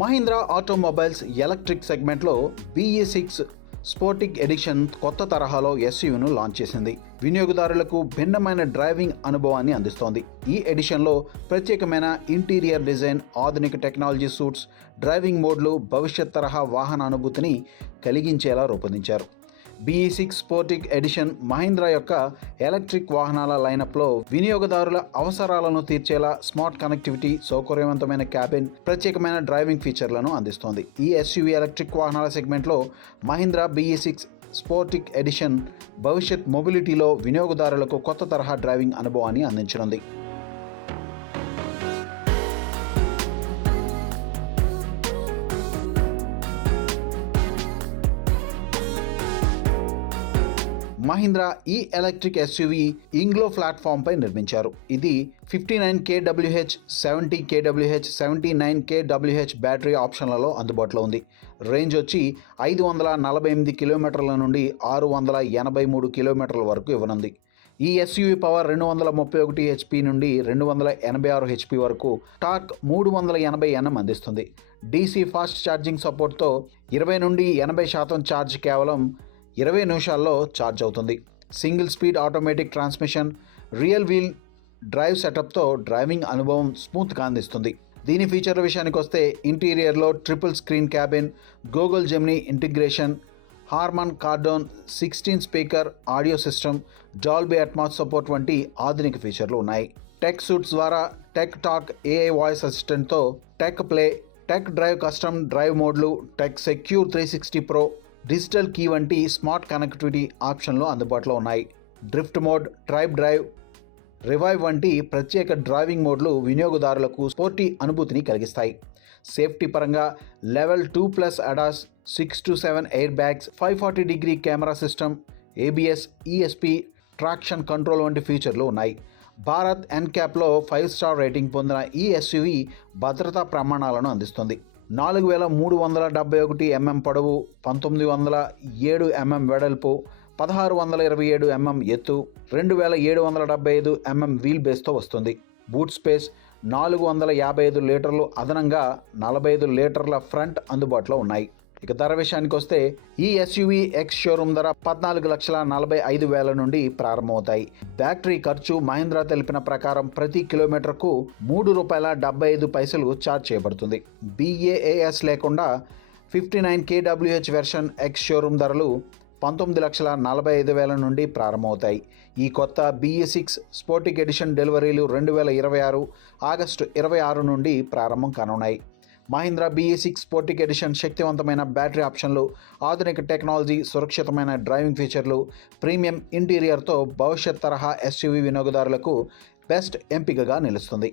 Mahindra automobiles electric సెగ్మెంట్లో BE6 స్పోర్టిక్ edition కొత్త తరహాలో SUVను లాంచ్ చేసింది. వినియోగదారులకు భిన్నమైన డ్రైవింగ్ అనుభవాన్ని అందిస్తోంది. ఈ ఎడిషన్లో ప్రత్యేకమైన ఇంటీరియర్ డిజైన్, ఆధునిక టెక్నాలజీ సూట్స్, డ్రైవింగ్ మోడ్లు భవిష్యత్ తరహా వాహన అనుభూతిని కలిగించేలా రూపొందించారు. BE6 స్పోర్టిక్ ఎడిషన్ మహీంద్రా యొక్క ఎలక్ట్రిక్ వాహనాల లైనప్లో వినియోగదారుల అవసరాలను తీర్చేలా స్మార్ట్ కనెక్టివిటీ, సౌకర్యవంతమైన క్యాబిన్, ప్రత్యేకమైన డ్రైవింగ్ ఫీచర్లను అందిస్తోంది. ఈ SUV ఎలక్ట్రిక్ వాహనాల సెగ్మెంట్లో మహీంద్రా BE6 స్పోర్టిక్ ఎడిషన్ భవిష్యత్ మొబిలిటీలో వినియోగదారులకు కొత్త తరహా డ్రైవింగ్ అనుభవాన్ని అందించనుంది. మహీంద్రా ఈ ఎలక్ట్రిక్ SUV ఇంగ్లో ప్లాట్ఫామ్పై నిర్మించారు. ఇది 59 kWh, 70 kWh, 79 kWh బ్యాటరీ ఆప్షన్లలో అందుబాటులో ఉంది. రేంజ్ వచ్చి 548 కిలోమీటర్ల నుండి 683 కిలోమీటర్ల వరకు ఇవ్వనుంది. ఈ SUV పవర్ 231 HP నుండి 286 HP వరకు, టార్క్ 380 Nm అందిస్తుంది. DC ఫాస్ట్ ఛార్జింగ్ సపోర్ట్తో 20 నుండి 80% ఛార్జ్ కేవలం 20 నిమిషాల్లో ఛార్జ్ అవుతుంది. Single speed automatic transmission, real wheel drive సెటప్తో డ్రైవింగ్ అనుభవం స్మూత్గా అందిస్తుంది. దీని ఫీచర్ల విషయానికి వస్తే ఇంటీరియర్లో triple screen cabin, Google Gemini integration, Harman Kardon 16 speaker audio system, Dolby Atmos support వంటి ఆధునిక ఫీచర్లు ఉన్నాయి. టెక్ సూట్స్ ద్వారా టెక్ టాక్, AI వాయిస్ అసిస్టెంట్తో tech play, tech drive custom drive మోడ్లు, tech secure 360 Pro, digital key వంటి smart connectivity ఆప్షన్లు అందుబాటులో ఉన్నాయి. Drift mode, tribe drive, revive వంటి ప్రత్యేక డ్రైవింగ్ మోడ్లు వినియోగదారులకు స్పోర్టీ అనుభూతిని కలిగిస్తాయి. సేఫ్టీ పరంగా level 2+ ADAS, 6 to 7 air bags, 540° camera system, ABS, ESP, traction control వంటి ఫీచర్లు ఉన్నాయి. భారత్ NCAPలో 5 స్టార్ రేటింగ్ పొందిన ఈ SUV భద్రతా ప్రమాణాలను అందిస్తుంది. 4371 mm పొడవు, 1907 mm వెడల్పు, 1627 mm ఎత్తు, 2775 mm వీల్ బేస్తో వస్తుంది. బూట్ స్పేస్ 455 లీటర్లు, అదనంగా 45 లీటర్ల ఫ్రంట్ అందుబాటులో ఉన్నాయి. ఇక ధర విషయానికి వస్తే ఈ SUV ఎక్స్ షోరూమ్ ధర 14,45,000 నుండి ప్రారంభమవుతాయి. బ్యాటరీ ఖర్చు మహీంద్రా తెలిపిన ప్రకారం ప్రతి కిలోమీటర్కు ₹3.75 ఛార్జ్ చేయబడుతుంది. BAAS లేకుండా 59 kWh వెర్షన్ ఎక్స్ షోరూమ్ ధరలు 19,45,000 నుండి ప్రారంభమవుతాయి. ఈ కొత్త BE6 స్పోర్టిక్ ఎడిషన్ డెలివరీలు 2026 ఆగస్టు 26 నుండి ప్రారంభం కానున్నాయి. మహీంద్రా BE6 స్పోర్టిక్ ఎడిషన్ శక్తివంతమైన బ్యాటరీ ఆప్షన్లు, ఆధునిక టెక్నాలజీ, సురక్షితమైన డ్రైవింగ్ ఫీచర్లు, ప్రీమియం ఇంటీరియర్తో భవిష్యత్ తరహా SUV వినియోగదారులకు బెస్ట్ ఎంపికగా నిలుస్తుంది.